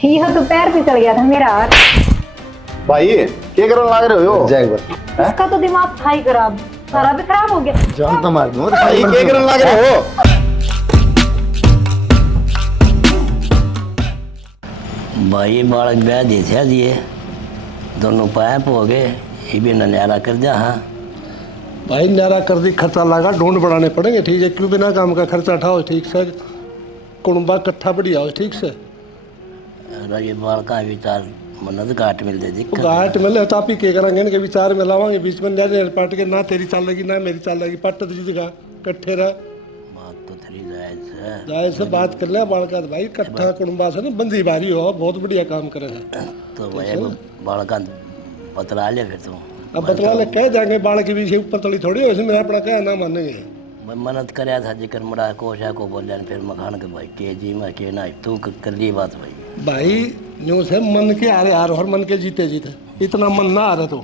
यह तो पैर फिसल गया था मेरा। भाई क्या करने लग रहे हो? इसका तो दिमाग था ही खराब, सारा भी खराब हो गया। जान तो मार दूं। भाई क्या करने लग रहे हो? भाई बालक ब्याह दे थे दिए दोनों पैप हो गए, ये भी नन्यारा कर जा। हाँ भाई न्यारा कर दी, खर्चा लगा, ढूंढ बढ़ाने पड़ेंगे। ठीक है, क्यों बिना काम का खर्चा उठाओ ठीक से, कुड़ुम्बा इकट्ठा बढ़िया हो ठीक से। ये बालका विचार मन्नत घाट मिल दे दिक्कत घाट मिले तो आप ही के करेंगे, इनके विचार में लावांगे बीच में न्यारे पाट के, ना तेरी चाल लगी ना मेरी चाल लगी, पट दीजिएगा इकट्ठे रह बात तो थोड़ी जायज है। जाए से बात कर ले बालका भाई, इकट्ठा कुड़ुम्बा से ना बंदी भारी हो, बहुत बढ़िया काम करे है। तो भाई बालका बतला ले फिर तुम। अब बतला ले कह जाएंगे, बाल के बीच ऊपर तली थोड़ी हो, इसमें अपना क्या ना मानेंगे। मैं मन्नत कराया था जिक्र मरा कोशा को बोलिया फिर मखान के भाई के जी में के ना तू कर ली बात भाई। भाई न्यू से मन के आ रहे यार, और मन के जीते जीते इतना मन ना आ रहा तो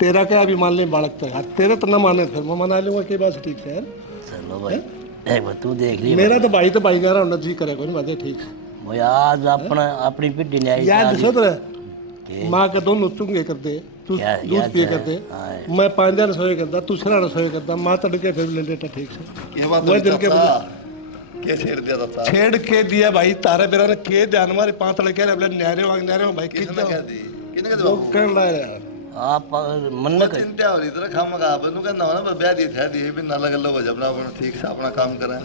तेरा क्या अभी मान ले बालक तक, तेरे तो ना माने फिर मैं मना लूंगा कि बस ठीक है। चलो भाई एक बार तू देख ली मेरा तो भाई कह रहा हूँ जी करे कोई बात है ठीक भाई। आज अपना अपनी पिड्डी ने आई याद दसो माँ के दोनों चुंगे कर दे, तू दूध पिए कर दे, मैं 5 दिन सोए करता, तू सराना सोए करता, माँ तड़के फिर ले लेता ठीक से। ये बात वही दिल के क्या छेड़ दिया था? छेड़ के दिया भाई, तारे बेरा ने के ध्यान मारे 5 लड़के अपने न्यारे भाई किसने कह दी? किसने कह लोग कहने लगे यार आप मन कर चिंता हो रही तरह खाम का आपनु कहना हो ना ब्याह दी था दी भी ना लग लो जब अपना ठीक से अपना काम करें,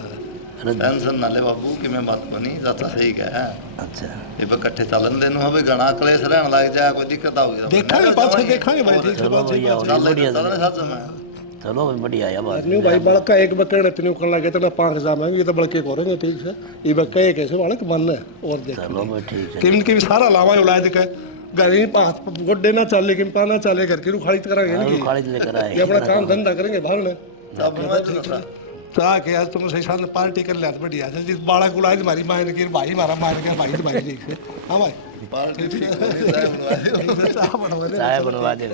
टेंशन ना ले बाबू कि मैं बात बनी जाता सही कह है। अच्छा ये पे इकट्ठे चलन देनु हमें घना क्लेश रहने लग जाए, कोई दिक्कत आओगी देखेंगे पाछे देखेंगे भाई ठीक से चलो बात सही भैया बात बढ़िया चलन साथ में चलो भाई बढ़िया है बात। न्यू भाई बड़का एक बकरे इतने कर लगे तो ना 5 जामेंगे, ये तो बड़के करेंगे ठीक से। ये बक्का एक ऐसे वाले के मन है और देख चलो भाई ठीक है। किन की भी सारा लावा उड़ा दे के गरीब पास गोड्डे ना चले लेकिन पाना चले घर की रुखाड़ी करांगे इनकी, खाली लेकर आए ये अपना काम धंधा करेंगे बाहर में। सब बनवा ठीक है चा के आज तुम सही साथ पार्टी कर लिया बढ़िया से, जिस बाड़ा गुलाज हमारी मार के भाई हमारा मार के भाई ठीक से। हाँ भाई पार्टी ठीक है चाय बनवा दे।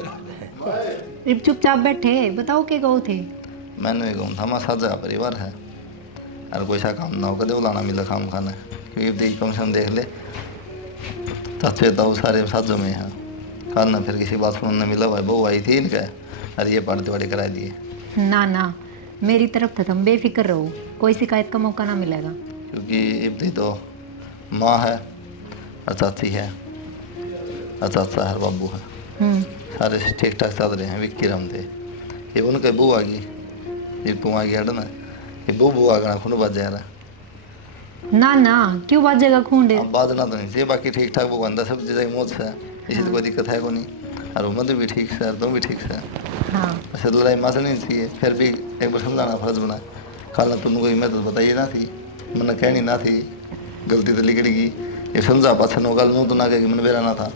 अब चुपचाप बैठे, बताओ के गौ थे। मैंने कहूँ था हमारा साझा परिवार है और कोई सा काम ना हो कदे बुलाना मिला काम खाना, क्योंकि देख कम से कम देख ले चाचे ताऊ सारे साझों में हैं खाना, फिर किसी बात सुनने मिला भाई बहू आई थी इनका अरे ये पार्टी वाड़ी करा दिए। ना ना मेरी तरफ से तुम बेफिक्र रहो, कोई शिकायत का मौका ना मिलेगा। क्योंकि इब्ती तो माँ है और चाची है और चाचा है और बाबू है, सारे ठीक ठाक चल रहे हैं। विक्की रम थे ये उनके बू आ गई, ये तू आ गया ना ये बू आ गया खून बज जा रहा। ना ना क्यों बाजेगा खूंडे। अब बाजना तो नहीं चाहिए, बाकी ठीक ठाक वो अंदर सब चीज़ें मौज है, इसी तो कोई दिक्कत है को नहीं। और उम्र भी ठीक से तुम भी ठीक से। हाँ अच्छा लड़ाई माँ से नहीं चाहिए, फिर भी एक बार समझाना फर्ज बना। खाला तुमने कोई मैं तो बताइए ना थी, मैंने कहनी ना थी, गलती तो लिखड़ेगी ये समझा पाछन हो गल मुँह तो ना कहेगी मैंने बेरा ना था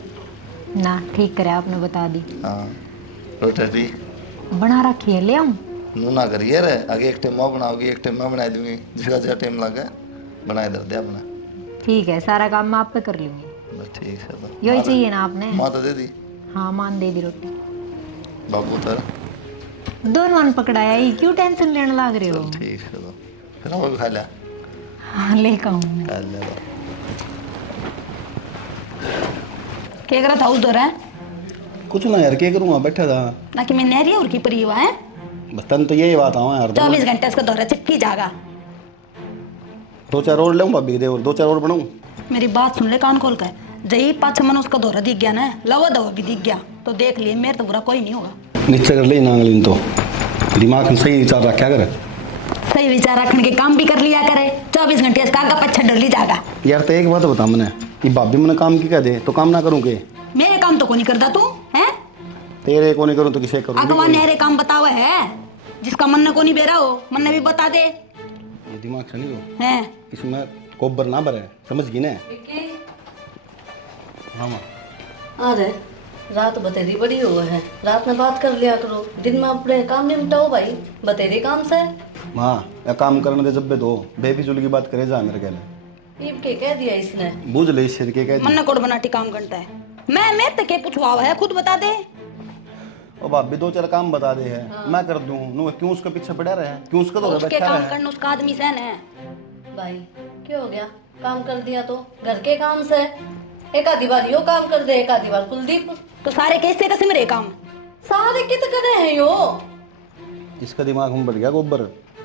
ना ठीक करे आपने बता दी। हाँ रोटी बना रखी है, ले आऊं। नू ना करिए रे, आगे एक टाइम माँ बनाओगी एक टाइम मैं बना दूंगी, जिसका जैसा टाइम लगे बनाए दर दे अपना। ठीक है सारा काम मैं आप पे कर लूंगी। बस ठीक है तो यही चाहिए ना आपने। माँ तो दे दी, हाँ मान दे दी रोटी। बाबू तर दोनों ने पकड़ाया ही, क्यों टेंशन लेने लग रहे हो। ठीक है तो फिर हम भी खा लिया हाँ लेकर आऊँ। खा लिया तो क्या करा था उधर है कुछ ना यार, क्या करूँगा बैठा था। ना कि मैं नहरी और की परिवा है बतन तो यही बात आवा यार, 24 घंटे इसका दौरा चिपकी जागा। 2-4 और लाऊं भाभी दे और 2-4 और बनाऊं। मेरी बात सुन ले कान खोल कर, जही 5 मन उसका दौरा दिख गया ना, लवा दवा भी दिख गया तो देख लिए मेरे तो बुरा कोई नहीं होगा। नीचे कर ले नांगलिन तो दिमाग में सही विचार रखा कर। सही विचार रखने के काम भी कर लिया करे, 24 घंटे इसका आगा पच्छा डर ली जागा। यार तो एक बात बता मैंने, कि भाभी मैंने काम की कह दे तो काम ना करूँ के। मेरे काम तो को नहीं करता तू है, तेरे को नहीं करूँ तो किसे करूँ। अगवा नहरे काम बतावा है, जिसका मन को नहीं बेरा हो मन भी बता दे। ये दिमाग से नहीं हो है इसमें कोबर ना भरे, समझ गई ना। हाँ माँ आ जाए, रात बतेरी बड़ी हो है, रात में बात कर लिया करो, दिन में अपने काम निपटाओ भाई, बतेरी काम से। माँ या काम करने दे जब बे दो बेबी चुल की बात करे जा मेरे कहले ईब के कह दिया इसने, बूझ ले इस सिर के कह मन कोड बनाटी काम करता है। मैं तक के पूछवा है, खुद बता दे। और भाभी 2-4 काम बता दे है मैं कर दूँ नू, क्यों उसके पीछे पड़ा रहे, क्यों उसका तो उसके बैठा काम रहे। करना उसका आदमी सहन है। भाई क्या हो गया, काम कर दिया तो घर के काम से। एक आधी बार यो काम कर दे, एक आधी बार कुलदीप। तो सारे कैसे कसम रहे काम? सारे कित करे हैं यो। इसका दिमाग में बढ़ गया गोबर,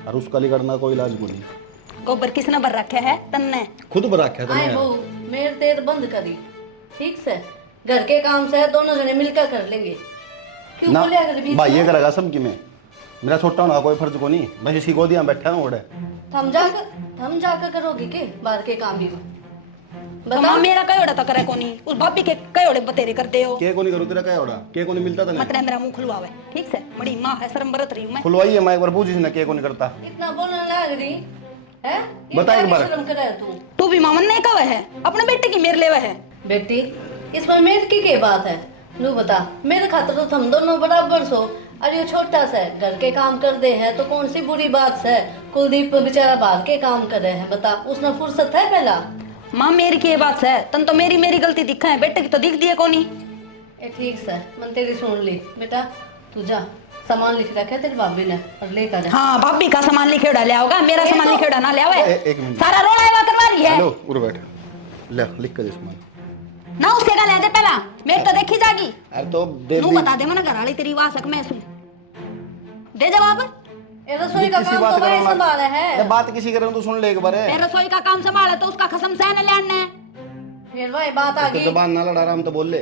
और उसका लिगड़ना कोई इलाज को नहीं। गोबर किसने भर रखे है? तन्ने खुद भर रखा है आए तुमने। बहू, मेरे तेर बंद करी, ठीक से। घर के काम से दोनों जने मिलकर कर लेंगे। क्यों ना बोले अगर बीच भाई ये में? करेगा सबकी में, मेरा छोटा होना कोई फर्ज को नहीं, बस इसी गोदियां बैठा ना ओढ़े। हम जाकर करोगे के बाहर के काम भी? तो बता। माँ मेरा कई ओड़ा तो करे कोनी, उस भाभी के कई ओड़े बतेरे करते हो। के को नहीं करूँ तेरा क्या ओढ़ा, के को नहीं मिलता था मतलब मेरा मुंह खुलवावे, ठीक से? बड़ी माँ है, शर्म बरत रही हूँ मैं। खुलवाई है, मैं एक बार पूछी ना के को नहीं करता। इतना बोलने लग रही है? ये बता क्या एक बार। शर्म करे तू? तू भी मामन नहीं कहा है, अपने बेटे की मेरे लेवा है। बेटी, इसमें मेरे की क्या बात है? नू बता, मेरे खातर तो हम दोनों बराबर सो। अरे ये छोटा सा है, घर के काम कर दे है तो कौन सी बुरी बात है? कुलदीप बेचारा बाहर के काम कर रहे हैं, बता उसने फुर्सत है पहला? माँ मेरी की बात है, तन तो मेरी गलती दिखा है, बेटे की तो दिख दिए कोनी। ए ठीक है, मन तेरी सुन ली। बेटा तू जा, सामान लिख रखा है तेरी भाभी ने, और लेकर जा। हाँ भाभी का सामान लिखे उड़ा ले आओगा, मेरा ये सामान तो- लिखे उड़ा ना ले आवे। एक मिनट। सारा रोड़ा एवा करवा रही है हेलो उड़ बैठ, ले लिख कर दे सामान। ना, उसके का ले दे पहला, मेरे तो देखी जागी। अरे तो दे नू दी। बता दे मना घर वाली तेरी वासक मैं सुन दे जवाब। ए रसोई का किसी काम बात तो भाई करो मत। संभाले ये है। बात किसी करे तो सुन ले एक बार। मैं रसोई का काम संभाला तो उसका कसम सहने लेने। फिर भाई बात आ तो गई। जबान ना लड़ा, आराम तो बोल ले,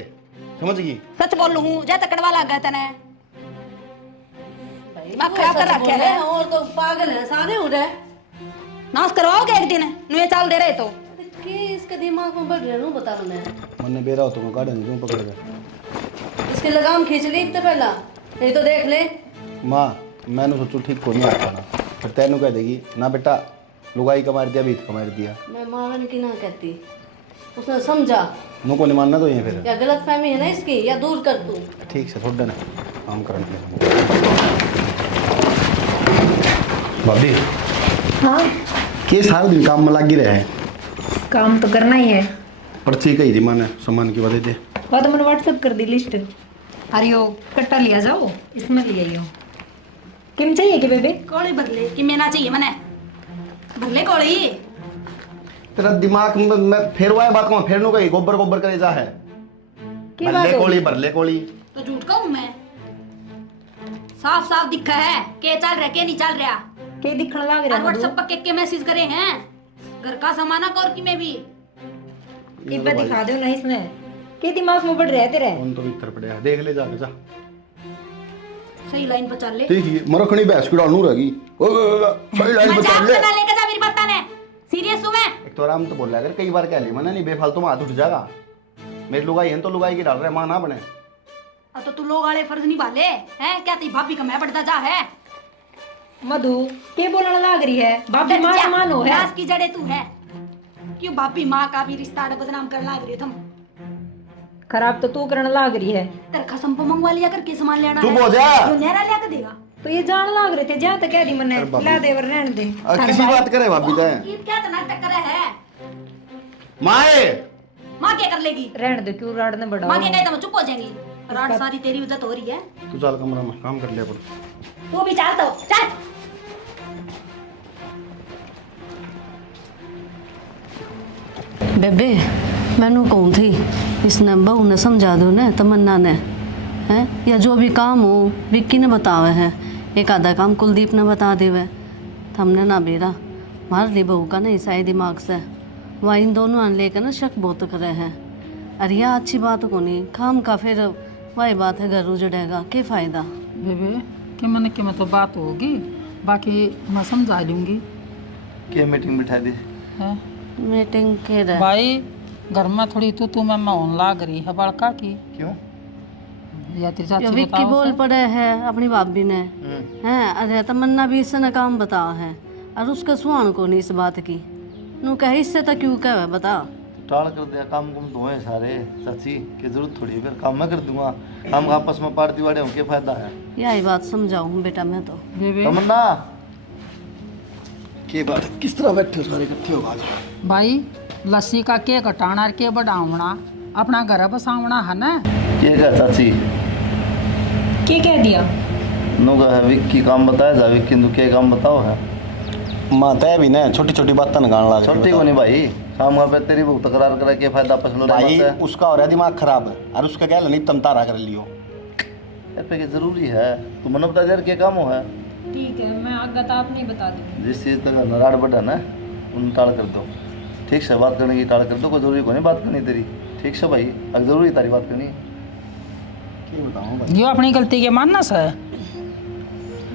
समझ गई? सच बोल लू हूँ, जय तकड़वा लग गए तने। भाई, दिमाग वो खराब कर सच रखे बोले, है। और तो पागल है सारे उड़े। नाश करवाओगे एक दिन, नू ये चाल दे रहे तो। कि इसके दिमाग में बढ़ रहा हूँ, बता मैं। मन बेरा हो तो गाड़ी क्यों पकड़ गए? इसकी लगाम खींच ली इतने पहला, नहीं तो देख ले। माँ मैंने सोचू ठीक को नहीं आता ना, फिर तेनू कह देगी ना बेटा लुगाई का मार दिया, बीत का मार दिया। मैं मारन की ना कहती, उसने समझा। नु को नहीं मानना तो ये फिर या गलत फहमी है ना इसकी, या दूर कर तू। ठीक से थोड़ा ना काम करने। भाभी हाँ, के सारा दिन काम में लग ही रहे हैं, काम तो करना ही है। पर्ची कही थी माने सामान की वजह से। वह तो मैंने व्हाट्सएप कर दी लिस्ट। अरे यो कट्टा लिया जाओ, इसमें ले आइयो। किम चाहिए कि बेबे? कोड़ी बदले कि मेना चाहिए मने भले कोड़ी। तेरा दिमाग में मैं फिर वो बात कहूँ, फिर नु कही गोबर गोबर करे जा है। क्या बात भरले होगी? कोली भरले कोली। तो झूठ कहूँ मैं? साफ साफ दिखा है के चल रहा के नहीं चल रहा। के दिखने लग और रहा व्हाट्सएप पर के मैसेज करे हैं घर का सामान और की में भी। कि बे दिखा दो ना इसमें, के दिमाग में बढ़ रहा है तेरे? कौन तो भीतर पड़े है, देख ले जाके जा। सही लाइन पर चल ले। ठीक है मरखनी भैंस की डालू रहेगी, सही लाइन पे मजाक चल ले। बना लेके जा मेरी बात ने, सीरियस हूं मैं। एक तो आराम तो बोल रहा है, अगर कई बार कह ली मना नहीं बेफालतू में हाथ उठ जाएगा। मेरी लुगाई है तो लुगाई की डाल रहे मां ना बने। अब तो तू लोग वाले फर्ज निभा ले हैं, क्या तेरी भाभी का मैं बढ़ता जा है। मधु के बोलने लग रही है? बाबी मां समान हो है। नाश की जड़े तू है, क्यों भाभी माँ का भी रिश्ता बदनाम कर लाग रही है तुम। खराब तो तू करने लग रही है। तेरे कसम पे मंगवा लिया कर के सामान लेना चुप हो जा। जो नहरा लिया कर देगा। तो ये जान लग रहे थे, जहाँ तक कह दी मैंने ला दे वर रहने दे। किसी बात करे भाभी जाए ये क्या तो नाटक करे है। माए माँ क्या कर लेगी? रहने दे, क्यों राड़ने बड़ा माँ क्या कहे तो चुप हो जाएंगी। रात सारी तेरी वजह तो हो रही है। तू चल कमरा में काम कर लिया पर। तू भी चल तो चल। बेबे मैनू कहूँ थी, इसने बहू ने समझा दो ने, तमन्ना ने, हैं या जो भी काम हो विक्की ने बतावे है, एक आधा काम कुलदीप ने बता देवे। हमने ना बेरा मार ली बहू का नहीं सही दिमाग से। वह इन दोनों ने लेकर ना शक बहुत करे हैं। अरे यह अच्छी बात को नहीं, काम का फिर वही बात है, घर उजड़ेगा, क्या फ़ायदा। बेबे कि मन की मतलब बात होगी, बाकी मैं समझा लूँगी। क्या मीटिंग बिठा दी? है मीटिंग के रहे भाई घर में थोड़ी तू मैं होने लाग रही है बड़का की। क्यों? या तेरी या चाची विक्की बताओ बोल से। पड़े है अपनी भाभी ने, हैं अरे तमन्ना भी इससे न काम बताओ है, और उसका सुहान को नहीं इस बात की। नू कहे इससे तो क्यों कहे बता। टाल कर दिया, काम कुम तो है सारे चाची की जरूरत थोड़ी है, फिर काम मैं कर दूंगा। हम आपस में पार्टी वाले हो, क्या फायदा है? यही बात समझाऊँ बेटा मैं तो। बेबे तमन्ना के बात किस तरह बैठे सारे इकट्ठे हो आज? भाई लस्सी का के घटाना और के बढ़ावना, अपना घर बसावना है ना। क्या कहा चाची? के कह दिया? नो का है विक्की काम बताया जा, विक्की तू क्या काम बताओ है? माँ तय भी ना छोटी छोटी बातें न गाने लगे छोटी को नहीं भाई, शाम पे तेरी वो तकरार करे के फायदा पसलो भाई उसका हो रहा है दिमाग खराब है और उसका क्या नहीं तम तारा कर लियो पे के जरूरी है, तू मन बता यार क्या काम हो है। ठीक है, मैं आगत आप नहीं बता दूंगी। जिस चीज़ तक नाराड़ बढ़ा ना उन टाल कर दो, ठीक से बात करने की टाल कर दो, कोई जरूरी को नहीं बात करनी तेरी, ठीक से भाई, अगर जरूरी तारी बात करनी। क्या बताऊँ भाई, यो अपनी गलती के मानना से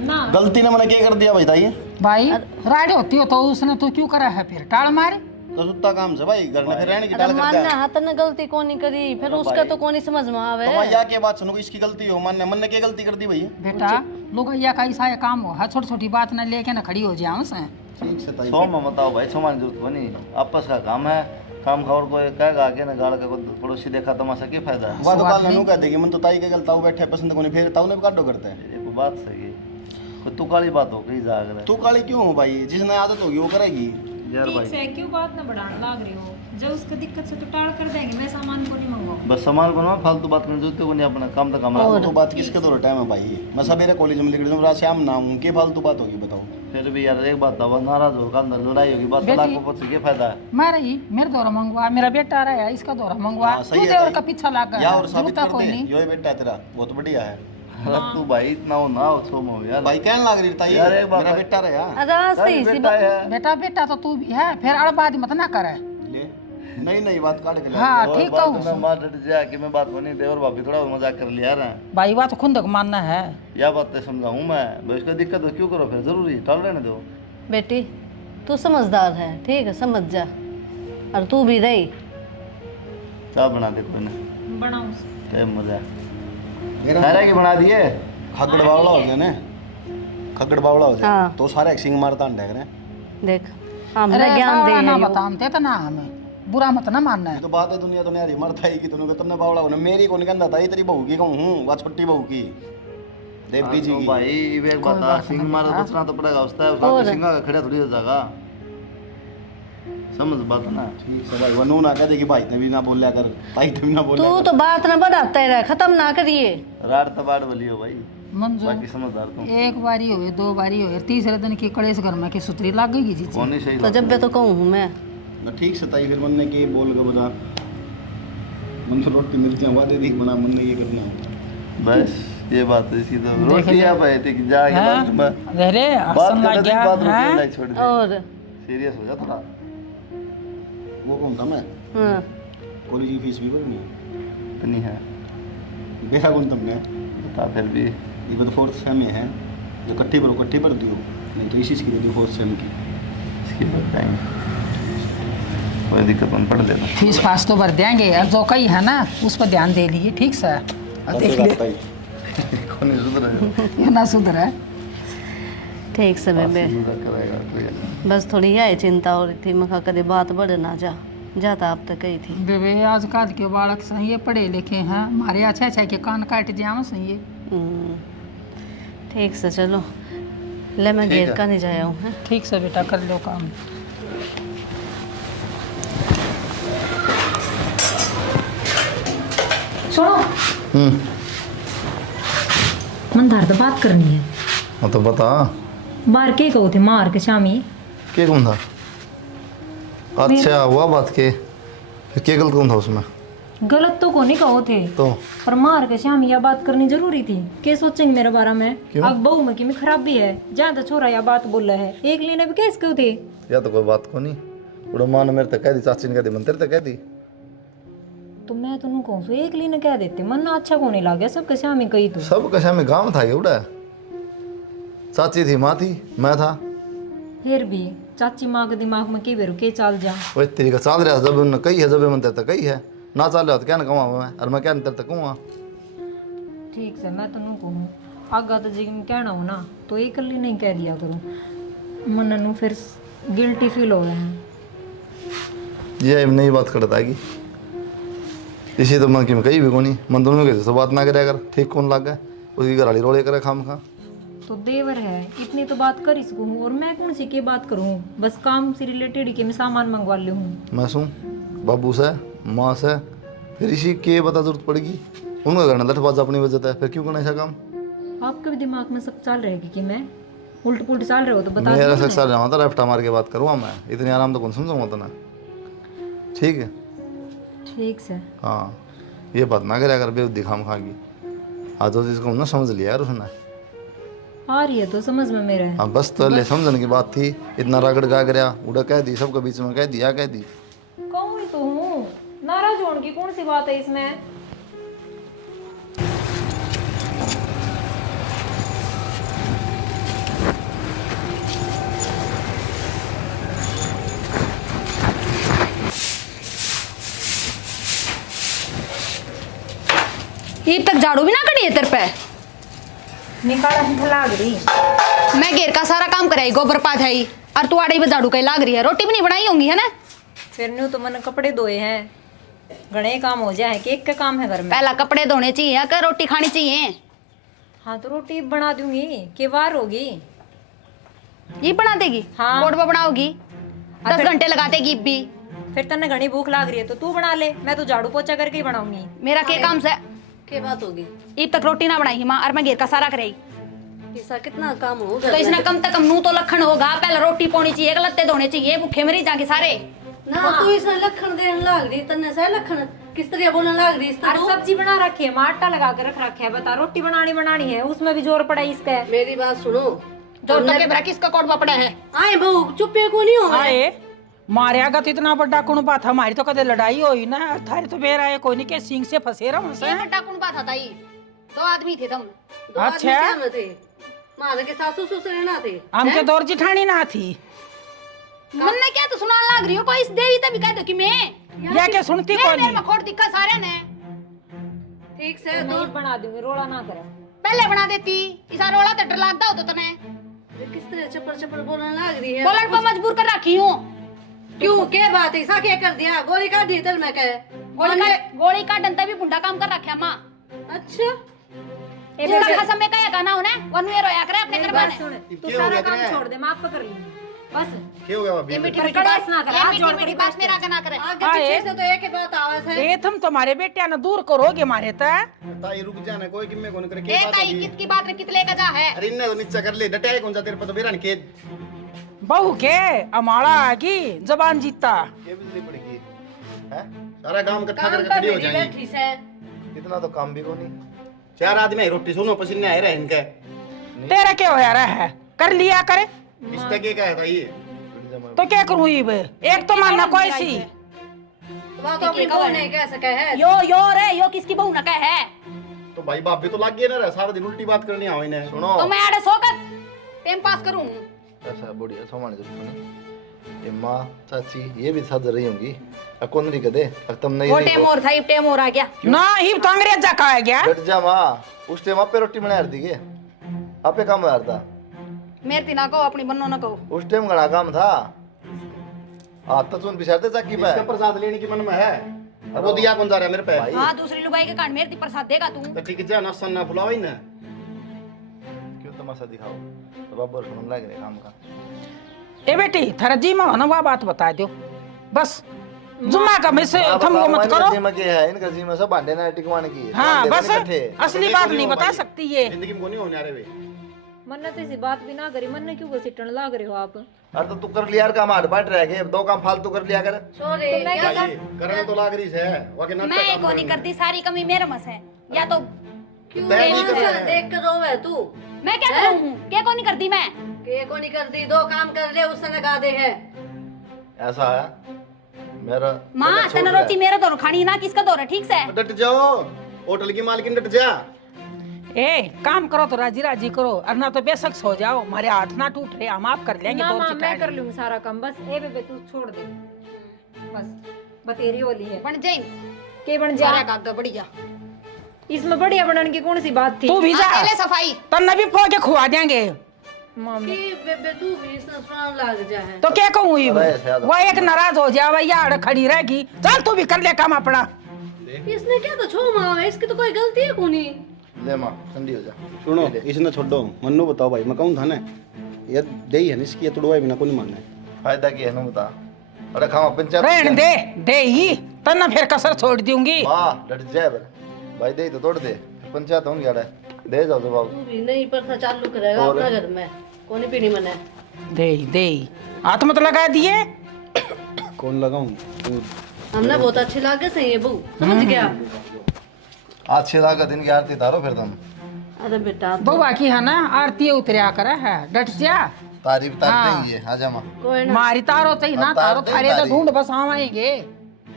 ना गलती ने मैंने क्या कर दिया बताइए। भाई राइड होती हो तो उसने तो क्यों करा है फिर टाल मारे तो सुत्ता काम से भाई घर में फिर रहने की अरे टाल कर मानना दिया। हाथ ने गलती कौन नहीं करी फिर उसका तो कौन ही समझ में आवे। तो भैया के बात सुनो, इसकी गलती हो मानने मन ने क्या गलती कर दी भैया। बेटा लोग या का ऐसा काम हो है, छोटी छोटी बात ना लेके ना खड़ी हो जाओ से। ठीक से ताई सौ में बताओ भाई, सौ मान जरूरत बनी, आपस का काम है, काम खाओ को कहेगा आगे ना गाड़ का पड़ोसी देखा तमाशा क्या फायदा है। वह तो काल ननू कह देगी मन तो ताई के गलता हो बैठे पसंद को नहीं फिर ताऊ ने भी काटो करते हैं। एक बात सही है, कोई तू काली बात हो गई जाकर तू काली क्यों हो भाई, जिसने आदत होगी वो करेगी। यार ठीक भाई से क्यों बात ना बढ़ाने लाग रही हो, जब उसका दिक्कत से तो टाल कर देंगे, मैं सामान को नहीं मंगवाऊँ। बस सामान को ना फालतू बात करने जरूरत को नहीं, अपना काम तो काम वो रहा। तो बात किसके दौर टाइम है भाई, मैं सवेरे कॉलेज में निकल दूँ रात शाम ना हूँ, के फालतू बात होगी बताओ। फिर भी यार एक बात था, नाराज हो अंदर लड़ाई होगी, बात तलाक को पता क्या फायदा है। मैं रही मेरे दौरा मंगवा, मेरा बेटा रहा है इसका दौरा मंगवा, हाँ, सही तू है देवर भाई। का पीछा लग या गया और साबित जरूरत कर कोई दे नहीं। यो बेटा है तेरा बहुत बढ़िया है तू भाई इतना हो ना हो छो में यार भाई कहने लग रही ताई यार एक बात मेरा भाई। बेटा रहा अरे हाँ, सही सी बात। बेटा बेटा तो तू भी है, फिर अड़बाजी मत ना करे। ले नहीं नहीं बात काट के ले हाँ और ठीक बात कहूँ मैं मार डट जा कि मैं बात बनी देवर भाभी थोड़ा मजाक कर लिया रहा भाई बात खुद तक मानना है। या बात तो समझाऊं मैं भाई, उसका दिक्कत हो क्यों करो फिर, जरूरी टाल रहने दो। बेटी तू समझदार है, ठीक है समझ जा, और तू भी रही। चाय बना दे कोई ना, बनाऊँ क्या मजा मेरा सारा की बना दिए। खगड़ बावड़ा हो जाए ना, खगड़ बावड़ा हो जाए हाँ। तो सारे सिंग मारता अंडे रहे। देख हमने अरे ज्ञान बावड़ा दे ना है यो। बताते तो ना हमें बुरा मत ना मानना ये है। तो बात है दुनिया तो नहीं मरता ही कि तुमने तुमने बावड़ा होना मेरी को नहीं कहता था, ये तेरी बहू की कहूँ हूँ वह छोटी बहू की देवी जी तो की। भाई एक बता, सिंह मार बचना तो पड़ेगा, उसका है उसका और? तो सिंगा का खड़ा थोड़ी जाएगा, समझ बात ना। ठीक है भाई वनू ना कह दे कि भाई ने भी ना बोलिया कर, ताई ने भी ना बोलिया तू कर। तो बात ना बढ़ाता ही रह, खत्म ना करिए। राड तबाड़ बोली हो भाई, मंजू बाकी समझदार तुम एक बारी हो दो बारी हो तीसरे दिन की कड़े से घर में की सुतरी लग गई जी। कौन ही सही तो जब मैं तो कहूँ हूँ मैं ना ठीक से ताई फिर मन ने की बोल के बता मन तो रोटी मिलती है वादे दी बना मन ने ये करना है। बस ये बात है, इसी तो रोटी है भाई, ठीक जाके बात में अरे बात हसन करने लग की गया बात रोटी है। नहीं छोड़ दे, और सीरियस हो जा थोड़ा। वो कौन था मैं हाँ, कॉलेज की फीस भी भरनी है इतनी है बेरा कौन तुमने बता फिर भी, ये तो फोर्थ सेम में है जो कट्ठी भरो कट्ठी भर दियो, नहीं तो इसी की दे दियो फोर्थ सेम की। इसकी बताएंगे कोई दिक्कत नहीं, पढ़ लेना। फीस फास तो भर देंगे, और जो कही है ना उस पर ध्यान दे लिए ठीक से। और देख ले कौन ही सुधरेगा, ये ना सुधर है। ठीक से बेबे सुधर करेगा कोई। बस थोड़ी यही चिंता हो रही थी, मैं कहा कभी बात बढ़ ना जा जाता आप तक कही थी। बेबे आजकल के बालक सही है, पढ़े लिखे हैं, हमारे अच्छे अच्छे के कान काट जाओ सही है। ठीक से चलो ले मैं ठीक गेट है। का नहीं जाया हूँ हैं। ठीक से बेटा कर लो काम। सुनो, मंदार तो बात करनी है। हाँ तो बता बाहर के कहो थे मार के शामी, क्या कौन था। अच्छा हुआ बात के, फिर क्या गलत कौन था उसमें गलत तो को नहीं कहो थे, तो। पर मार के शामी यह बात करनी जरूरी थी। के सोचेंगे मेरे बारे में, क्यों? अब बहू में की में खराबी है, ज्यादा छोरा यह बात बोल रहा है, एक लेने भी कैसे क्यों थे। या तो कोई बात को नहीं, उड़ा माँ ने मेरे तक कह दी, चाची ने कह दी, मन तेरे तक कह दी। तो मैं तुम कहूँ सो एक लेने कह देते, मन ना अच्छा को नहीं लगे, सबके शामी कही तो। सब कशा में गाँव था ये उड़ा, चाची थी, माँ थी, मैं था। फिर भी चाची माँ के दिमाग में के बेरू के चाल जा। वही तेरी का चाल रहा, जब उन्होंने कही है, जब मन तेरे तक कही है, ना चाल रहा तो क्या ना कहूँ मैं, और मैं क्या तेरे तक कहूँगा। ठीक से मैं तुम कहूँ आगा तो जी में कहना हो ना, तो एक कली नहीं कह दिया करूँ, मन नू फिर गिल्टी फील हो रहे हैं। ये नई बात करता है कि इसी तो मन की में कही भी कौन, मन दोनों के तो बात ना करे, अगर ठीक कौन लग गया उसकी घराली रोड़े करे खाम खा। तो देवर है इतनी तो बात कर इसको हूँ, और मैं कौन सी की बात करूँ, बस काम से रिलेटेड ही के मैं सामान मंगवा ली हूँ। मैं सुन बाबू से माँ से, फिर इसी के बता जरूरत पड़ेगी, उनका करना लठबाज अपनी वजह है, फिर क्यों करना ऐसा काम। आपके भी दिमाग में सब चल रहेगी कि मैं उल्ट पुल्ट चल रहे हो तो बता मेरा दो सक्सेस रहा था लेफ्ट मार के बात करूँगा मैं, इतनी आराम तो कौन समझूंगा तो ना। ठीक है ठीक से। हाँ, ये बात ना करे अगर बेवदी खाम खागी। आज तो इसको ना समझ लिया यार उसने। आ रही है तो समझ में मेरे। हाँ बस तो ले समझने की बात थी, इतना रगड़ गा गया उड़ा कह दी, सबके बीच में कह दी। कहूँ ही तो हूँ, नाराज होने की कौन सी बात है इसमें। ईब तक झाड़ू भी ना करी है तेरे पे। निकाला ही लाग रही। मैं घेर का सारा काम कराई, गोबर पाछाई, और तू आड़े पे झाड़ू कहीं लाग रही है। रोटी भी नहीं बनाई होंगी है ना। फिर न्यू तो मैंने कपड़े धोए हैं, घने काम हो जाए कि एक का काम है घर में। पहला कपड़े धोने चाहिए क्या रोटी खानी चाहिए। हाँ तो रोटी बना दूंगी, के बार होगी। ये बना देगी। हाँ। बोर्ड पर बनाओगी, 10 घंटे लगाते ईब भी। फिर तन्ने घनी भूख लाग रही है तो तू बना ले, मैं तो झाड़ू पोछा करके ही बनाऊंगी। मेरा के काम से के बात होगी। ईब तक रोटी ना बनाई माँ, और मैं घेर का सारा कराई। ऐसा कितना काम हो तो इसने कम से कम नू तो लखन होगा, पहले रोटी पौनी चाहिए, लत्ते धोने चाहिए, भूखे मरी जाके सारे। ना तू इसने लखन देने लाग रही, तन्ने से लखन किस तरह बोलने लाग रही। और सब्जी बना रखी है, आटा लगा के रख रखा है, बता रोटी बनानी है, उसमें भी जोर पड़ा इसका। मेरी बात सुनो, जो तो के भरा किसका कोट पड़ा है। आए बहू चुप्पे को नहीं हो। आए मारिया गत इतना बड़ा कौन बात, हमारी तो कदे लड़ाई हुई ना, थारी तो बेरा है कोई नहीं के सिंग से फंसे रहा ये बड़ा कौन बात था ताई, 2 आदमी थे तुम। अच्छा मारे के सासू ससुर ना थे, हमके दौर जिठानी ना थी। हमने क्या तो सुना लाग रही हो, कोई इस देवी तभी कह दो कि मैं या क्या सुनती मेरे कौन मेरे में खोट दिखा सारे ने। ठीक से तो बना दूंगी, रोड़ा ना करे। पहले बना देती, इसा रोला तो डर लगता हो तो तने। किस तरह चप्पल चप्पल बोलने लाग रही है। बोलन पर मजबूर कर रखी हूँ। क्यों क्या बात है, क्या कर दिया, गोली काट दी तेल में कहे। गोली का डंता भी बुंडा काम कर रखा माँ। अच्छा इसका कसम में कहे गाना होने वनु ये रोया करे अपने घर में। सुन तू सारा काम छोड़ दे, मैं आपको कर लूंगी बस। क्या हो गया भाभी? ये मीठी पर मीठी कड़ास बात ना करे, ये हाथ मीठी जोड़ मीठी के बात मेरा का ना करे। आगे पीछे से तो एक ही बात आवाज है। ए तुम तुम्हारे बेटिया ना दूर करोगे मारे तो। ताई रुक जाना, कोई किम्मे कोन करे ए के बात ताई होगी। कित की बात रे कित लेके जा है। अरे इन्ने तो नीचे कर ले, डटे कौन जा तेरे पर तो बेरा के बहू के अमाड़ा आगी जबान जीता। ये बिजली पड़ेगी है, सारा काम इकट्ठा करके खड़ी हो जाएंगी। बैठी से इतना तो काम भी को नहीं। 4 आदमी रोटी सुनो पसीने आ रहे हैं इनके। तेरा क्या होया रहा है, कर लिया करे इस तक क्या है ये? तो क्या करूँ एक तो मानना कोई सी। बात अपनी को नहीं कह सके है। यो रे यो किसकी बहू ना कहे है। तो भाई बाप भी तो लग गए ना रे, सारा दिन उल्टी बात करनी आओ इन्हें। सुनो तो मैं आड़े सोकर टाइम पास करूं। ऐसा बढ़िया सोमाने जो सुनी, ये माँ चाची ये भी साथ रही होंगी। कौन नहीं कदे तुम नहीं वो टाइम और था, ये टाइम और आ गया। ना ही तो अंग्रेजा का है क्या। डट जा माँ, उस टाइम आपे रोटी बना दी के आपे काम यार था। मेरे ती ना कहो, अपनी बन्नो ना कहो। उस टाइम घना काम था। तो तुम बिछाते चाकी पे इसका प्रसाद लेने की मन में है, अब वो दिया कौन जा रहा है मेरे पे? हाँ दूसरी लुगाई के कान मेरे ती प्रसाद देगा तू। तो ठीक है ना, सन्ना बुलाओ ही ना। क्यों तमाशा दिखाओ, तो बाबर सुन लग रहे काम का। ए बेटी थारा जी में ना वह बात बता दो बस। जुम्मा का में से थमको मत करो। जी में क्या है, इनका जी में सब भांडे ना टिकवाने की। हाँ बस इकट्ठे। असली बात नहीं बता सकती ये। जिंदगी में कोनी होने आ रहे वे। मन तो इसी बात भी ना करी, मन ने क्यों घसीटन लाग रहे हो आप। अरे तो तू कर लिया यार काम, हाथ बाट रह गए, 2 काम फालतू कर लिया कर। सॉरी भाई करने तो लाग रही है, वाके नाटक मैं काम को नहीं करती, सारी कमी मेरे में है। या तो क्यों तय नहीं कर रहे ऐसा हैं। देख कर रोवे तू। मैं क्या करूं हूं, क्या को नहीं करती मैं। के को नहीं करती, 2 काम कर ले उससे लगा दे है। ऐसा है मेरा माँ तने रोटी मेरे दो खानी ना, किसका दो ठीक से। डट जाओ, होटल की मालकिन डट जा। ए काम करो तो राजी राजी करो, और ना तो बेशक सो जाओ, हमारे हाथ ना टूट रहे, हम आप कर लेंगे। ना दौर माँ से मैं टाइम। कर लूंगी सारा काम, बस ए बेबे तू छोड़ दे बस। बतेरी होली है बन जाई के बन जा जा, कागदा बढ़िया। इसमें बढ़िया बनने की कौन सी बात थी। तू भी जा, पहले सफाई तन्ने भी पो के खुआ देंगे। मामी कि बेबे तू भी इसने सुनाने लाग जा है। तो क्या कहूँ अरे शायद- वो एक नाराज हो जाए यार खड़ी रहेगी। चल तू भी कर ले काम अपना। इसने क्या तो छो माँ, इसकी तो कोई गलती है कोनी। ले माँ ठंडी हो जा। सुनो इसने छोड़ो, मन्नू बताओ भाई, मैं कहूँ था ना ये दे ही है ना, इसकी ये तुड़वाई बिना कोनी मानना है। फायदा क्या है ना बता। अरे खामा पंचायत रहने दे ही तन्ना फिर कसर छोड़ दूंगी। माँ डट जाए भाई, दे तो तोड़ दे, पंचायत होंगे यार, दे जाओ जवाब। तू भी नहीं प्रथा चालू करेगा और? अपना घर में। कौन पीनी मने दे हाथ मत लगा दिए। कौन लगाऊं तू? हमने बहुत अच्छी लागे सही है बहू, समझ गया। आज 6 लाख का दिन की आरती तारो फिर तुम। अरे बेटा बउआ की है ना आरती उतरिया करे है डट जा। तारीफ देंगे आजा माँ। कोई ना मारी तारो चाहिए ना, तारो थारे तो ढूंढ बस आवाएंगे।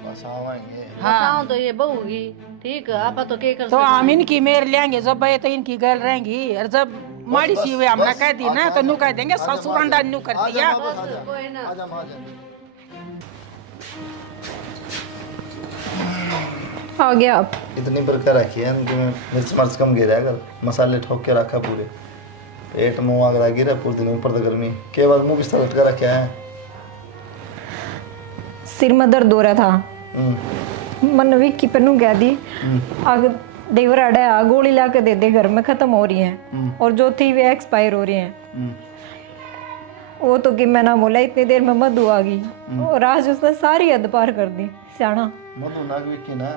बस आवाएंगे। बताओ तो ये बहू की ठीक है, आप तो क्या कर तो सकते हम इनकी मेर लेंगे जब भाई तो इनकी गल रहेंगी, और जब माड़ी सी हुए हमने कह दी ना तो नू कह देंगे ससुर अंडा नू कर दिया। कोई ना। आजा माँ आजा। आ गया आप। इतनी बरकत रखी है कि मैं मिर्च मर्च कम गिरा कर, मसाले ठोक के रखा पूरे, पेट मुँह आगरा गिरा पूरे दिन, ऊपर तो गर्मी के बाद मुँह बिस्तर लटका रखा है। सिर में दर्द हो रहा था, मन विक्की पे नू कह दी आग देवर अड़ा आ गोली ला के दे दे, घर में खत्म हो रही हैं और जो थी वे एक्सपायर हो रही हैं। वो तो कि मैं ना बोला, इतनी देर में मधु आ गई और आज उसने सारी हद पार कर दी। सियाना मधु नाग विक्की ना,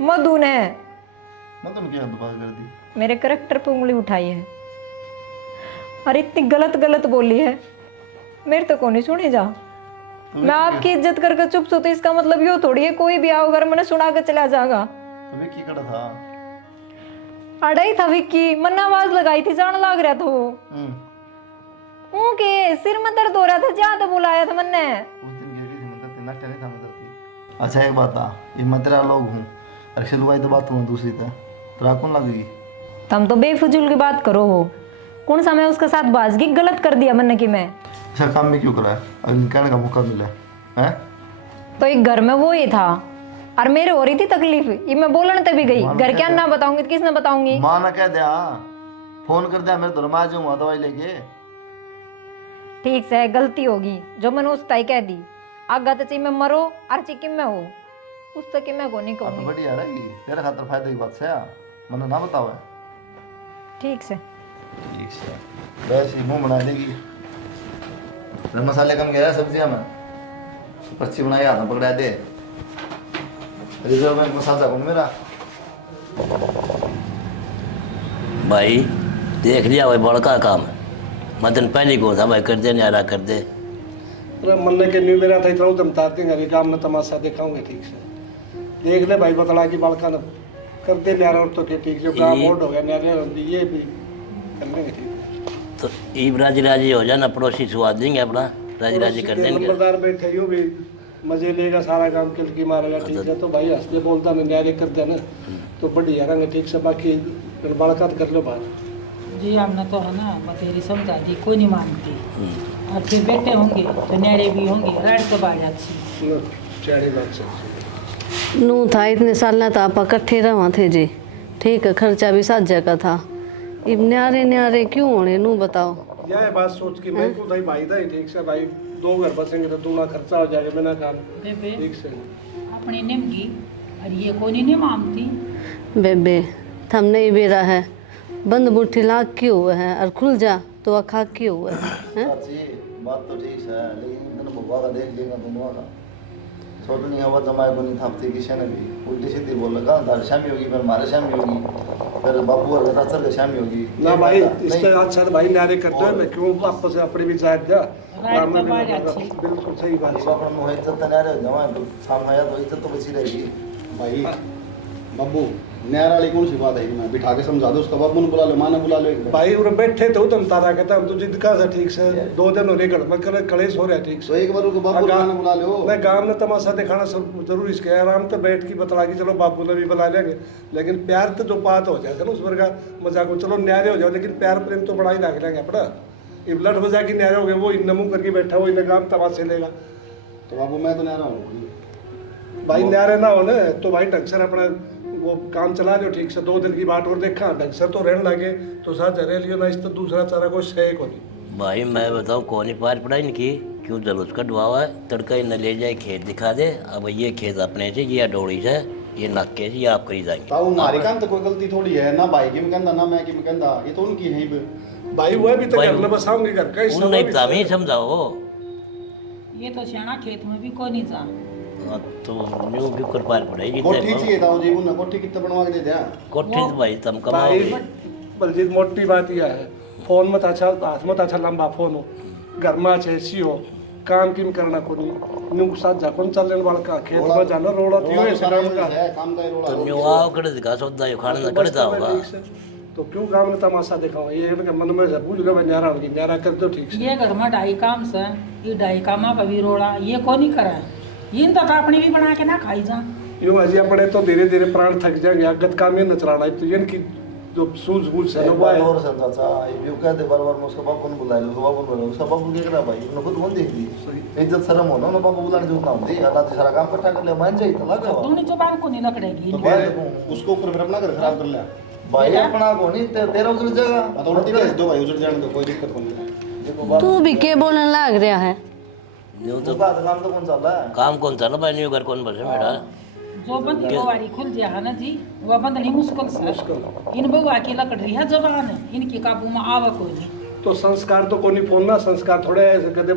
मधु ने मधु ने क्या दुबारा कर दी? मेरे करैक्टर पे उंगली उठाई है और इतनी गलत गलत बोली है, मेरे तो को नहीं सुनी जा। मैं आपकी इज्जत करके चुप सो तो इसका मतलब यो थोड़ी है कोई भी आओ घर मैंने सुना के चला जाएगा। तो विक्की कड़ा था? अड़ा ही था विक्की, मन आवाज लगाई थी, जान लग रहा था वो के सिर में दर्द हो रहा था, जहाँ तो बुलाया था मैंने। उस दिन गिर गई थी मंदिर, तेना नहीं था मंदिर थी। अच्छा एक बात था, ये मदरा लोग हूँ, अक्षय लुगाई तो बात हूँ दूसरी था, तो कौन लगेगी? तुम तो बेफजूल की बात करो हो, कौन सा मैं उसके साथ बाजगी गलत कर दिया मैंने कि मैं? अच्छा काम में क्यों करा है? अगर कहने का मौका मिला है तो एक घर में वो ही था और मेरे हो रही थी तकलीफ, ये मैं बोलने तभी गई, घर क्या ना बताऊंगी तो किसने बताऊंगी? माँ ना कह दिया, फोन कर दिया, मेरे तो रमा जाऊंगा दवाई लेके। ठीक से गलती होगी जो मैंने उस तय कह दी, आगा तो चाहिए मैं मरो और चिकिम में हो, उस तक मैं को नहीं तो कहूंगी। बढ़िया रहेगी तेरे खातर फायदे की बात से, मैंने ना बताओ है। ठीक से वैसे मुंह बना देगी, मसाले कम गया सब्जियां में, अच्छी बनाई हाथ में पकड़ा दे, रिजर्व में मसाला कौन मेरा? भाई देख लिया भाई बड़का काम है, मदन पहले को था भाई कर दे न्यारा कर दे। अरे मन के न्यू मेरा था इतना दमता देंगे, अभी काम में तमाशा दिखाऊंगे ठीक से, देख ले भाई बतला की बालका न कर दे न्यारा, और तो ठीक जो काम मोड हो गया न्यारे ये भी कर लेंगे ठीक है। तो ईब राजी हो जाना, पड़ोसी सुहा देंगे अपना, राजी कर देंगे। नंबरदार बैठे यो भी मजे लेगा, सारा काम किलकी मारेगा ठीक है। तो भाई हंसते बोलता मैं न्यारे कर देना तो बढ़िया रंगे ठीक से, बाकी बालका कर लो बाहर। जी हमने तो है ना बतेरी समझा दी, कोई नहीं मानती, और फिर बेटे होंगे तो न्यारे भी होंगे, लड़ के बाज अच्छी। चारी बात से नू था इतने साल ना तो आप इकट्ठे रहा थे जी, ठीक है, खर्चा भी साझा का था, अब न्यारे न्यारे क्यों होने नू बताओ? यह बात सोच के मैं को भाई था ठीक से, भाई 2 घर बसेंगे तो दूना खर्चा हो जाएगा, मैंने कहा बेबे ठीक से। अपनी निमगी और ये कोई नहीं मानती। बेबे थम नहीं बेरा है, बंद मुट्ठी लाग क्यों हुआ है और खुल जा तो अखा क्यों हुआ है? चाची बात तो ठीक है, लेकिन इतना बुआ का देख लेगा दोनों का सोचनी हवा जमाए को नहीं थापती किसी ने भी, उल्टी सीधी बोल लगा तार शामी होगी फिर हमारे शामी होगी, फिर बाबू और रासर के शामी होगी ना भाई इसके अच्छा भाई न्यारे करते हैं, मैं क्यों आपस से अपनी भी जायज जा बिल्कुल सही बात है। अपना मुँह इज्जत तो नहीं रहे जमा तो सामने आया तो इज्जत तो बची रहेगी। भाई बाबू न्यारा वाली कौन सी बात है, मैं बिठा के समझा दो उसका, बाबू ने बुला लो, माँ ने बुला लो एक बार। भाई उन्हें बैठे तो तुम तारा कहता हम तो जिद का था ठीक से, 2 दिन हो रहे घर में कलेश हो रहा है ठीक तो से। एक बार उनको बाबू ने बुला लो। मैं गांव में तमाशा दिखाना सब जरूर इसके आराम तो बैठ की बतला की चलो बापू ने भी बुला लेंगे, लेकिन प्यार तो जो बात हो जाएगा ना उस पर का मजाक हो, चलो न्यारे हो जाओ, लेकिन प्यार प्रेम तो बड़ा ही लाग लेंगे अपना। इब लठ बजा के न्यारे हो गए, वो इन मुँह करके बैठा वो इन्हें काम तमाशे लेगा। तो बाबू मैं तो न्यारा हूँ भाई न्यारे ना हो ना तो भाई ढंग से अपना वो काम चला लो ठीक से, 2 दिन की बात और देखा ढंग से तो रहने लगे तो साथ रह लियो ना, इस तो दूसरा चारा कोई सही को नहीं। भाई मैं बताऊँ कौन ही पार पढ़ाई इनकी, क्यों जलूस कटवावा है, तड़का न ले जाए खेत दिखा दे, अब ये खेत अपने से, ये डोड़ी से, ये नाके से, ये आप करी जाएंगे। ताऊ हमारे काम तो कोई गलती थोड़ी है ना, भाई की में कहता ना मैं की में कहता, ये तो उनकी है ही। भाई वो भी तो घर में बसाऊंगे घर का हिस्सा, उन नहीं तभी समझाओ, ये तो सियाना खेत में भी कोई नहीं था, तो न्यू भी कर पार पड़ेगी। कोठी चाहिए था जी, उन्हें कोठी कितना बनवा के दे दिया? कोठी तो भाई तुम भाई कमाओगे। बलजीत मोटी बात यह है फोन मत अच्छा हाथ मत अच्छा लंबा फोन हो घर में अच्छे सी हो काम किम करना कोनी न्यू साथ जाकोन चलने वाला का खेत में जाना रोड़ा थियो ऐसे काम का काम का रोड़ा तो न्यू आओ करे दिखा सौदा यो खाने ना करे जाओगा ठीक से तो क्यों काम में तमाशा दिखाओ ये इनके मन में सब पूछ गए न्यारा होगी न्यारा कर दो ठीक से ये घर में ढाई काम से ये ढाई कामा पर भी रोड़ा ये को नहीं करा ये तो अपनी भी बना के ना खाई जा यूं अजी अपने तो धीरे धीरे प्राण थक जाएंगे अगत काम ही न चलाना है तो इनकी जो सूझबूझ है ना वो है और सर चाचा ये कहते बार-बार मैं उसका बाबू ने बुला लो बाबू ने बुला उसका बाबू क्या करा भाई उन्होंने खुद बोल दी इज्जत शर्म हो ना बाबू बुलाने जो काम थी अल्लाह सारा काम इकट्ठा कर लिया मान जाए तो लगा तूने जबान को नहीं लकड़ेगी तो भाई उसको ऊपर फिर अपना घर खराब कर लिया भाई अपना को नहीं तेरा उजड़ जाएगा तो उल्टी भेज दो भाई उजड़ जाने दो कोई दिक्कत नहीं देखो तू भी के बोलने लग रहा है न्यू तो बात काम तो कौन चल रहा है काम कौन चला भाई न्यू घर कौन बसे मेरा जो बंदी वारी खुल जाए है ना जी वह बंदनी मुश्किल से इन बउआ की लकड़ रही है जबान इनकी काबू में आवा कोई नहीं तो संस्कार तो कोनी फोन ना संस्कार थोड़े ऐसे कहते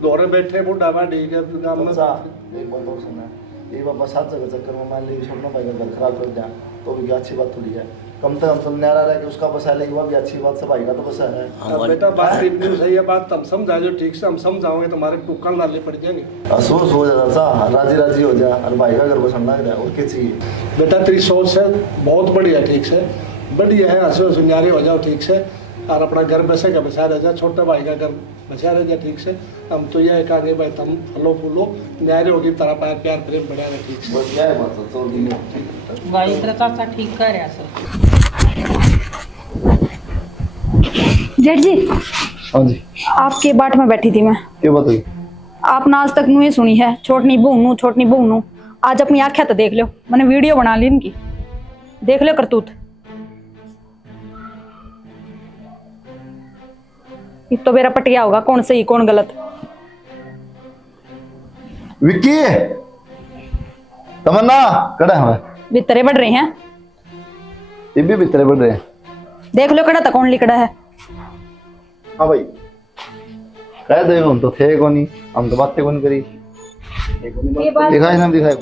दौरे बैठे बुढ़ा बाढ़ी के गांव में एक बात और सुना ये बाबा सात जगह चक्कर में मान ली छोड़ना भाई घर खराब कर दिया तो भी अच्छी बात थोड़ी है कम से कम सब न्यारा रह के उसका बसा लेगी वह भी अच्छी बात से भाई का तो बसा है अब बेटा बात इतनी सही है बात तुम समझा जो ठीक से हम समझाओगे तुम्हारे टुक्कन लाले पड़ जाएंगे अफसोस हो जाता राजी राजी हो जा और भाई का घर बसना लग रहा है और क्या चाहिए बेटा तेरी सोच है बहुत बढ़िया ठीक से बढ़िया है हंसे सुनियारे हो जाओ ठीक से और अपना घर बसेगा बसा रह जा छोटा भाई का घर बसा रह जा ठीक से हम तो यह कहेंगे भाई तुम फलो फूलो न्यारे होगी तरह प्यार प्यार प्रेम बढ़िया रहे ठीक से बस क्या है बात तो दिन भाई तेरा चाचा ठीक कर रहा सर जेठ जी हाँ जी आपके बाट में बैठी थी मैं क्या बताइए आपने आज तक नुए सुनी है छोटनी बहू नू आज अपनी आंखें तो देख लो मैंने वीडियो बना ली इनकी देख लो करतूत एक तो मेरा पटिया होगा कौन सही कौन गलत विक्की तमन्ना कड़ा है बितरे बढ़ रहे हैं ये भी भीतर बढ़ रहे हैं देख लो कड़ा था कौन लिखड़ा है हाँ भाई कह दे हम तो थे कौन हम तो बातें कौन करी दिखाए ना दिखाए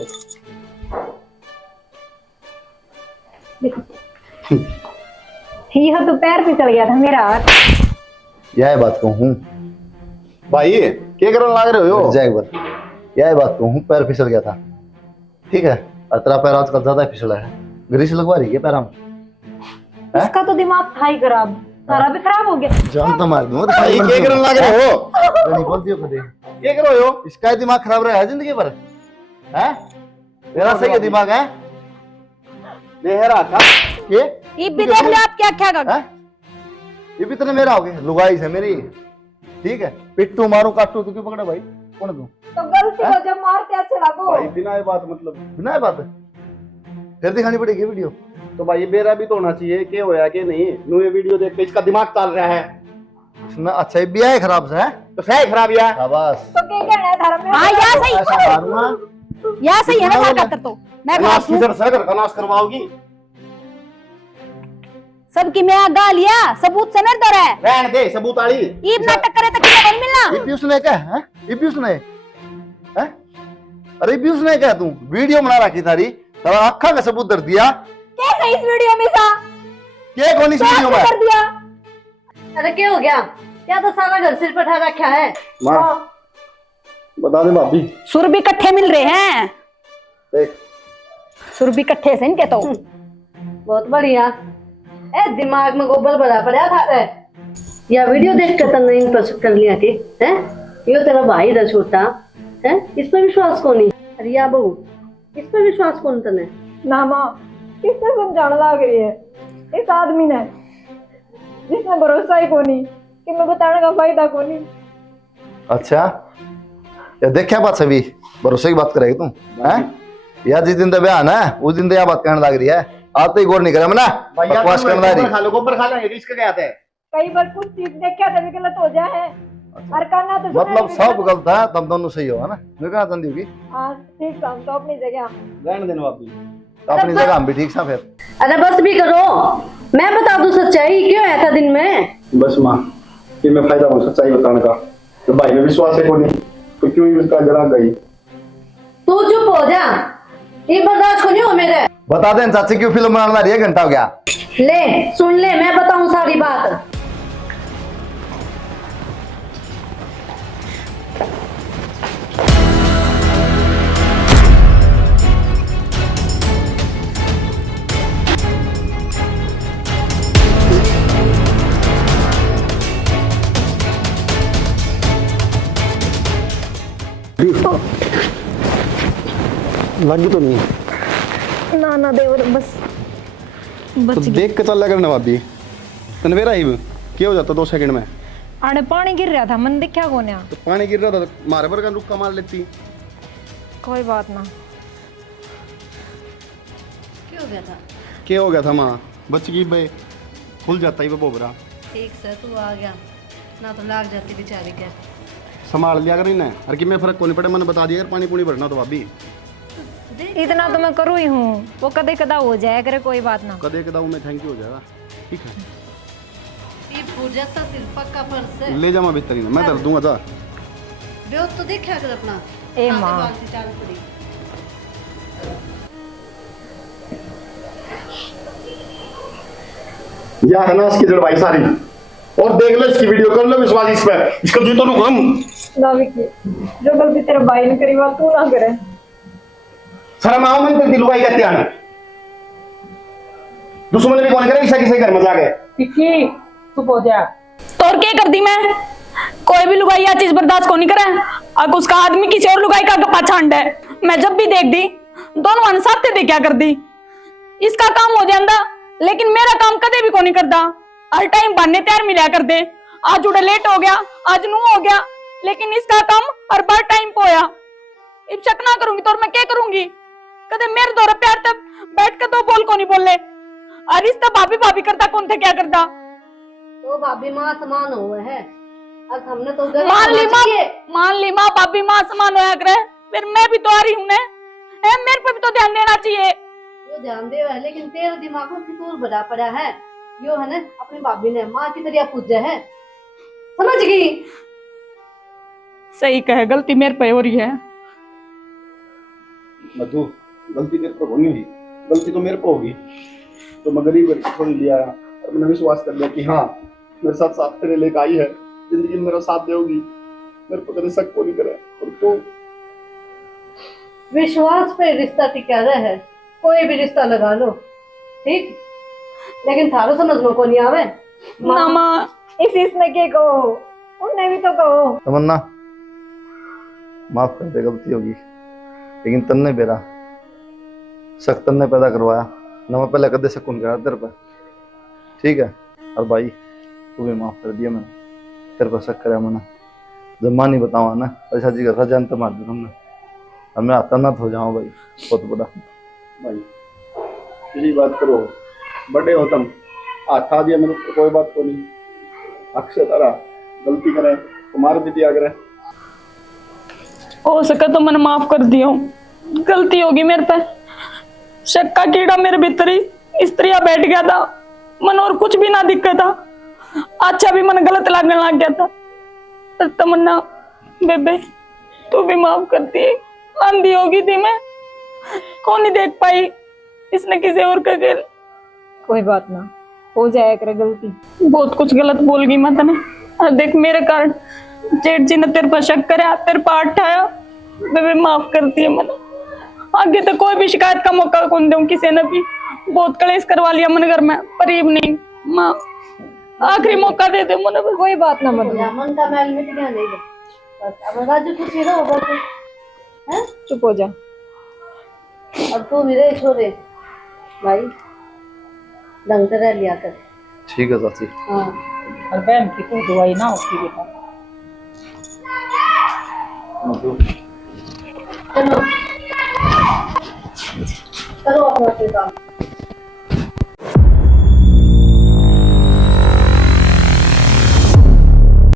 यह तो पैर फिसल गया था मेरा यह बात कहूँ भाई क्या करने लग रहे हो जाए एक बार यह बात कहूँ पैर फिसल गया था ठीक है और तेरा पैर आजकल ज्यादा फिसला है ग्रीस लगवा रही है पैर में इसका तो दिमाग था ही खराब सारा भी खराब हो गया जान तो मार दूं भाई क्या करने लग रहे हो नहीं बोलती हो कभी क्या कर रहे हो इसका ही दिमाग खराब रहा है जिंदगी भर है तेरा सही है दिमाग है बेहरा का ये भी देख लो आप क्या क्या कर हैं? ये भी तेरे मेरा हो गया लुगाई से मेरी ठीक है पिट्टू मारू काटू तू क्यों पकड़ा भाई कौन है तू तो गलती हो जब मारते अच्छे लगो भाई बिना ये बात मतलब बिना ये बात फिर दिखानी पड़ेगी वीडियो तो भाई ये बेरा भी तो होना चाहिए क्या होया कि नहीं नू ये वीडियो देख के इसका दिमाग चल रहा है सुना अच्छा ये भी है खराब से है तो सही खराब यार शाबाश तो क्या कहना है धर्म में हाँ या सही ऐसा मारूंगा या सही है ना क्या तो मैं नाश किधर से घर का नाश करवाओगी सबकी मैं गा लिया सबूत से मेरे दर है रहने दे सबूत आली ईब नाटक करे तो किसी को नहीं मिलना ये भी उसने क्या है ये भी उसने है अरे ये भी उसने क्या तू वीडियो बना रखी थारी तेरा अक्खा का सबूत दर दिया क्या सही इस वीडियो में सा क्या कौन सी वीडियो में कर दिया अरे क्या हो गया क्या तो सारा घर सिर पर उठा रखा है मां बता दे भाभी सुर भी इकट्ठे मिल रहे हैं देख सुर भी इकट्ठे से इनके तो बहुत बढ़िया ए दिमाग में गोबर भरा पड़ा था रे या वीडियो देख कर तने इन पर कर लिया कि हैं यो तेरा भाई दा छोटा हैं इस पर विश्वास को नहीं अरे या बहू इस पर विश्वास कौन तने ना माँ किसने समझाने लग रही है इस आदमी ने जिसने भरोसा ही को नहीं कि मैं बताने का फायदा को नहीं अच्छा या देख क्या बात सभी भरोसे की बात करेगी तू हैं या जिस दिन दबे आना है उस दिन तो यह बात कहने लग रही है आते ही गौर नहीं करे मना बकवास करना रही खा लो गोबर खा लेंगे इसका क्या आता है कई बार कुछ चीज देखा तभी गलत हो जाए है और करना तो मतलब सब गलत है तब दोनों सही हो है ना मैं कहा तंदी होगी हाँ ठीक हम तो अपनी जगह रहने देना भाभी तो अपनी जगह हम भी ठीक सा फिर अरे बस भी करो मैं बता दूं सच्चाई क्यों आया था दिन में बस मां कि मैं फायदा हूं सच्चाई बताने का तो भाई में विश्वास है कोई नहीं तो क्यों इसका जरा गई तू चुप हो जा ये बर्दाश्त को नहीं हो मेरे बता दें चाची क्यों फिल्म बनाना रही है घंटा हो गया ले सुन ले मैं बताऊं सारी बात लगी तो नहीं? ना ना देवर बस तो बच गई। देख के चल करना भाभी, तनवेरा ही क्या हो जाता 2 सेकंड में। आने पानी गिर रहा था, मन दिखा कोने। तो पानी गिर रहा था तो मारे पर का रुक्का मार लेती। कोई बात ना। क्या हो गया था? क्या हो गया था माँ? बच गई बे, खुल जाता ही बोबरा। ठीक से तू आ गया ना तो लाग जाती बेचारी के। संभाल लिया कर इन्हें, और कि मैं फर्क को नहीं पड़े, मैंने बता दिया अगर पानी पूनी भरना तो भाभी। इतना तो मैं करूँ ही हूँ, वो कदे कदा हो जाए करे, कोई बात ना। कदे कदा मैं थैंक यू हो जाएगा। ठीक है ये फूट जाता सिर्फ पक्का फर्श से। ले जा माँ भीतर ही ना, मैं धर दूंगा जा। बेहो तो देखा कर अपना। ए हाथ माँ। बाल से चाल पड़ी। या है ना इसकी जड़वाई सारी, और देख लो इसकी वीडियो, कर लो विश्वास इस पे, इसका जूतों नु हम ना विकी, जो गलती तेरे भाई ने करी वो तू ना करे। शर्म आओ मन तेरी लुगाई कहते आना, दुश्मन भी कौन करे किसी घर में जाके। विक्की चुप हो जा। तो और क्या कर दी मैं? कोई भी लुगाई यह चीज बर्दाश्त को नहीं करे। अगर उसका आदमी किसी और लुगाई का पाछांड है, मैं जब भी देख दी दोनों वन साथ दे क्या कर दी। इसका काम हो जाता, लेकिन मेरा काम कदे भी को नहीं करता। हर टाइम बनने तैयार मिला कर दे। आज उड़े लेट हो गया, आज नू हो गया, लेकिन इसका काम हर बार टाइम पे होया। अब शक ना करूंगी तो और मैं क्या करूंगी? कदे मेरे दौरा प्यार तब बैठ कर दो बोल को नहीं बोले। अरे इसका भाभी भाभी करता कौन थे क्या करता? तो भाभी माँ समान हुए है, अब हमने तो मान ली माँ भाभी माँ समान होया करे, फिर मैं भी तो आ रही हूँ ने। मेरे पे भी तो ध्यान देना चाहिए। यो ध्यान दे है, लेकिन तेरे दिमाग में फितूर भरा पड़ा है। यो है ना अपनी भाभी ने माँ की तरह पूजा है, समझ गई? सही कहे, गलती मेरे पे हो रही है। मधु, गलती तेरे पर होनी हुई, गलती तो मेरे को होगी। तो मैं गरीब को छोड़ लिया और मैंने विश्वास कर लिया कि हाँ मेरे साथ साथ तेरे लेकर आई है, जिंदगी में मेरा साथ देगी, मेरे को तेरे शक को नहीं करे। और तू विश्वास पे रिश्ता टिका है, कोई भी रिश्ता लगा लो, ठीक, लेकिन थारो समझ को नहीं आवे। मामा इसने के कहो, उन्हें भी तो कहो। तमन्ना माफ कर दे, गलती होगी, लेकिन तन्ने मेरा शक तन्ने पैदा करवाया ना, मैं पहले कदे शक करा तेरे पर। ठीक है, और भाई तू भी माफ कर दिया, मैंने तेरे पर शक कराया मैंने। जब माँ नहीं बताऊंगा ना ऐसा जी कर जानते मार दे तुमने, और मैं आता ना हो जाऊँ भाई बहुत बड़ा। भाई यही बात करो, बड़े हो तुम, हाथ आ दिया मेरे को, कोई बात को नहीं। अक्षय तारा गलती करे तुम्हारे भी दिया करे, हो सके तो मैंने माफ कर दियो, गलती होगी मेरे पे। शक का कीड़ा मेरे भीतर ही इस तरह बैठ गया था, मन और कुछ भी ना दिक्कत था। अच्छा भी मन गलत लगने लग गया था। तमन्ना बेबे तू भी माफ कर दी, अंधी होगी थी मैं, कौन नहीं देख पाई इसने किसी और का खेल। कोई बात ना, हो जाए करे गलती। बहुत कुछ गलत बोल गई मैं तने। और देख मेरे कारण जेठ जी ने तेरे पर शक करे, तेरे पर उठाया, बेबे माफ कर दिया मैंने। आगे तो कोई भी शिकायत का मौका कौन दूं किसी ने भी। बहुत कलेश करवा लिया मन घर में, परीब नहीं माँ, आखिरी मौका दे दे मुझे बस। कोई बात ना मत, मन का मैल मिट गया नहीं बस। अब राजू कुछ ही ना होगा तो हैं, चुप हो जा। अब तू मेरे छोरे भाई ढंग से रह लिया कर। ठीक है चाची। हाँ और बहन की तो दवाई ना होती बेटा। चलो करो अपना काम।